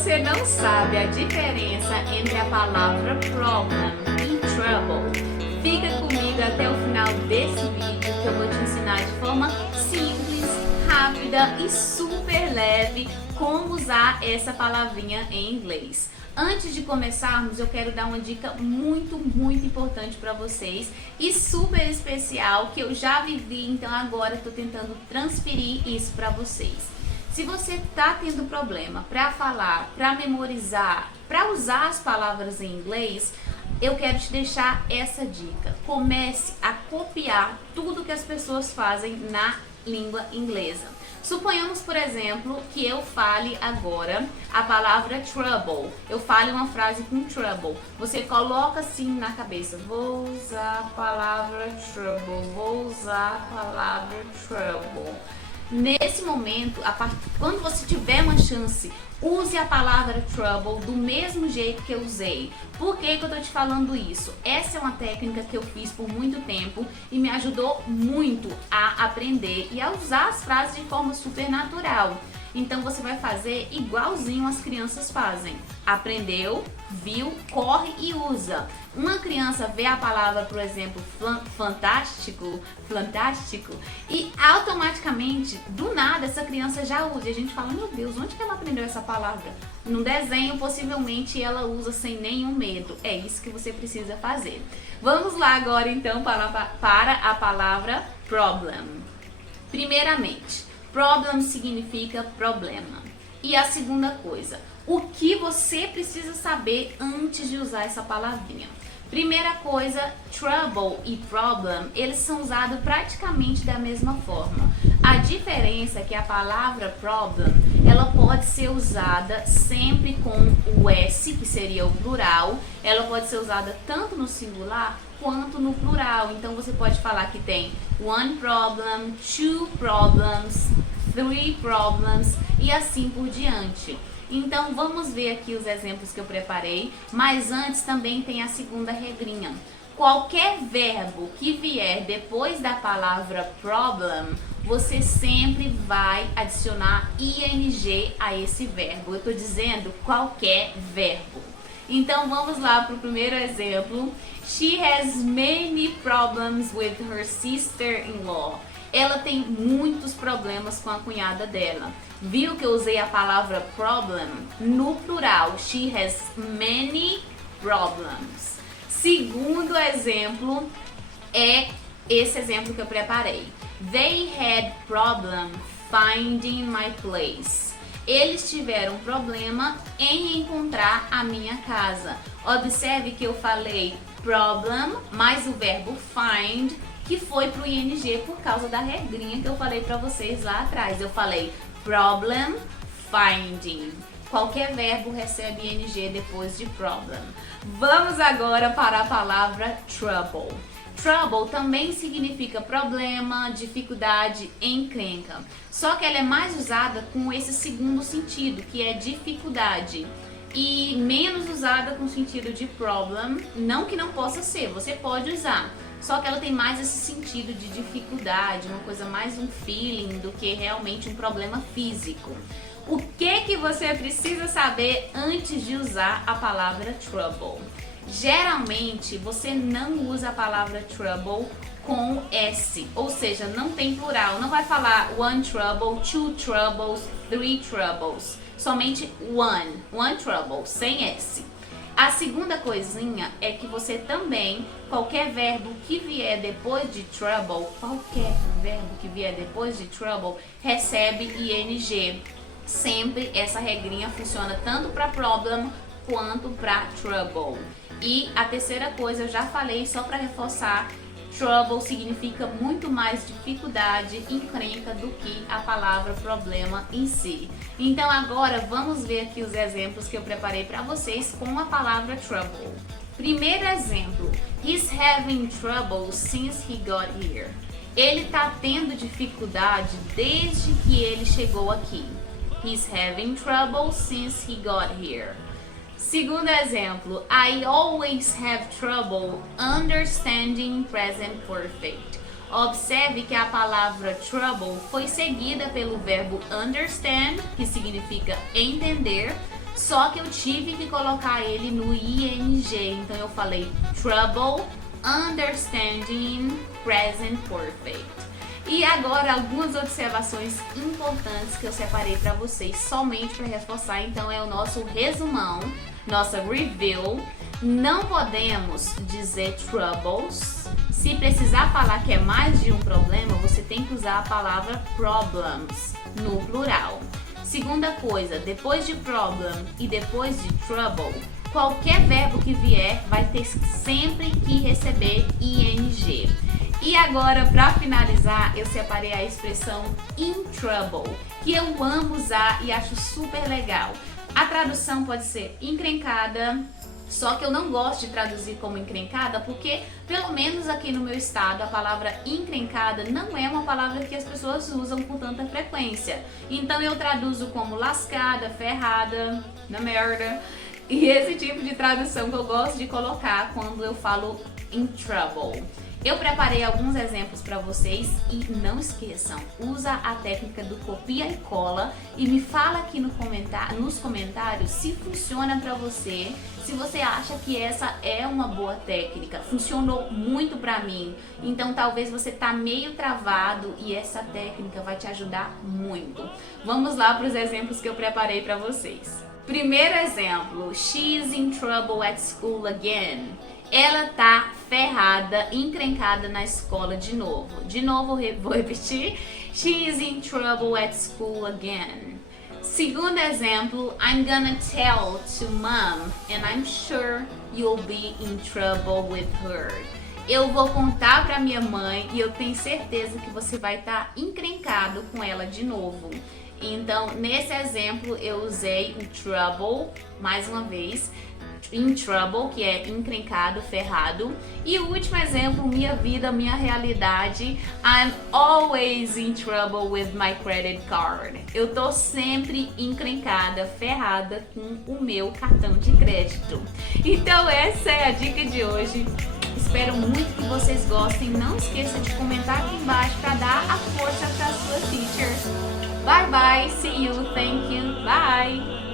você não sabe a diferença entre a palavra problem e trouble, fica comigo até o final desse vídeo que eu vou te ensinar de forma simples, rápida e super leve como usar essa palavrinha em inglês. Antes de começarmos, eu quero dar uma dica muito importante para vocês e super especial que eu já vivi, então agora estou tentando transferir isso para vocês. Se você está tendo problema para falar, para memorizar, para usar as palavras em inglês, eu quero te deixar essa dica. Comece a copiar tudo que as pessoas fazem na língua inglesa. Suponhamos, por exemplo, que eu fale agora a palavra trouble. Eu fale uma frase com trouble. Você coloca assim na cabeça: vou usar a palavra trouble, vou usar a palavra trouble. Nesse momento, quando você tiver uma chance, use a palavra trouble do mesmo jeito que eu usei. Por que eu tô te falando isso? Essa é uma técnica que eu fiz por muito tempo e me ajudou muito a aprender e a usar as frases de forma super natural. Então você vai fazer igualzinho as crianças fazem. Aprendeu, viu, corre e usa. Uma criança vê a palavra, por exemplo, fantástico, e automaticamente, do nada, essa criança já usa. E a gente fala: meu Deus, onde que ela aprendeu essa palavra? No desenho, possivelmente, ela usa sem nenhum medo. É isso que você precisa fazer. Vamos lá agora, então, para a palavra problem. Primeiramente, problem significa problema. E a segunda coisa, o que você precisa saber antes de usar essa palavrinha? Primeira coisa, trouble e problem, eles são usados praticamente da mesma forma. A diferença é que a palavra problem, ela pode ser usada sempre com o S, que seria o plural. Ela pode ser usada tanto no singular quanto no plural. Então você pode falar que tem one problem, two problems, three problems e assim por diante. Então vamos ver aqui os exemplos que eu preparei, mas antes também tem a segunda regrinha. Qualquer verbo que vier depois da palavra problem, você sempre vai adicionar ing a esse verbo. Eu estou dizendo qualquer verbo. Então vamos lá para o primeiro exemplo. She has many problems with her sister-in-law. Ela tem muitos problemas com a cunhada dela. Viu que eu usei a palavra problem no plural? She has many problems. Segundo exemplo é esse exemplo que eu preparei. They had problem finding my place. Eles tiveram problema em encontrar a minha casa. Observe que eu falei problem mais o verbo find, que foi pro ing por causa da regrinha que eu falei pra vocês lá atrás. Eu falei problem finding. Qualquer verbo recebe ing depois de problem. Vamos agora para a palavra trouble. Trouble também significa problema, dificuldade, encrenca. Só que ela é mais usada com esse segundo sentido, que é dificuldade. E menos usada com o sentido de problem. Não que não possa ser, você pode usar. Só que ela tem mais esse sentido de dificuldade, uma coisa mais um feeling do que realmente um problema físico. O que você precisa saber antes de usar a palavra trouble? Geralmente você não usa a palavra trouble com S, ou seja, não tem plural. Não vai falar one trouble, two troubles, three troubles. Somente one trouble, sem S. A segunda coisinha é que você também, qualquer verbo que vier depois de trouble, recebe ing. Sempre essa regrinha funciona tanto para problem quanto para trouble. E a terceira coisa, eu já falei, só para reforçar, trouble significa muito mais dificuldade, encrenca, do que a palavra problema em si. Então agora vamos ver aqui os exemplos que eu preparei para vocês com a palavra trouble. Primeiro exemplo, he's having trouble since he got here. Ele tá tendo dificuldade desde que ele chegou aqui. He's having trouble since he got here. Segundo exemplo, I always have trouble understanding present perfect. Observe que a palavra trouble foi seguida pelo verbo understand, que significa entender, Só que eu tive que colocar ele no ing, então eu falei trouble, understanding, present perfect. E agora algumas observações importantes que eu separei para vocês somente para reforçar, então é o nosso resumão, nossa review. Não podemos dizer troubles. Se precisar falar que é mais de um problema, você tem que usar a palavra problems no plural. Segunda coisa, depois de problem e depois de trouble, qualquer verbo que vier vai ter sempre que receber ing. E agora, para finalizar, eu separei a expressão in trouble, que eu amo usar e acho super legal. A tradução pode ser encrencada, só que eu não gosto de traduzir como encrencada porque, pelo menos aqui no meu estado, a palavra encrencada não é uma palavra que as pessoas usam com tanta frequência. Então eu traduzo como lascada, ferrada, na merda. E esse tipo de tradução que eu gosto de colocar quando eu falo in trouble. Eu preparei alguns exemplos para vocês e não esqueçam, usa a técnica do copia e cola e me fala aqui nos comentários se funciona para você, se você acha que essa é uma boa técnica. Funcionou muito para mim, então talvez você tá meio travado e essa técnica vai te ajudar muito. Vamos lá para os exemplos que eu preparei para vocês. Primeiro exemplo, she's in trouble at school again. Ela tá ferrada, encrencada na escola de novo. De novo, vou repetir. She's in trouble at school again. Segundo exemplo, I'm gonna tell to mom and I'm sure you'll be in trouble with her. Eu vou contar pra minha mãe e eu tenho certeza que você vai estar encrencado com ela de novo. Então, nesse exemplo, eu usei o trouble, mais uma vez, in trouble, que é encrencado, ferrado. E o último exemplo, minha vida, minha realidade, I'm always in trouble with my credit card. Eu tô sempre encrencada, ferrada com o meu cartão de crédito. Então, essa é a dica de hoje. Espero muito que vocês gostem. Não esqueça de comentar aqui embaixo para dar a força para sua teacher. Bye bye, see you, thank you, bye!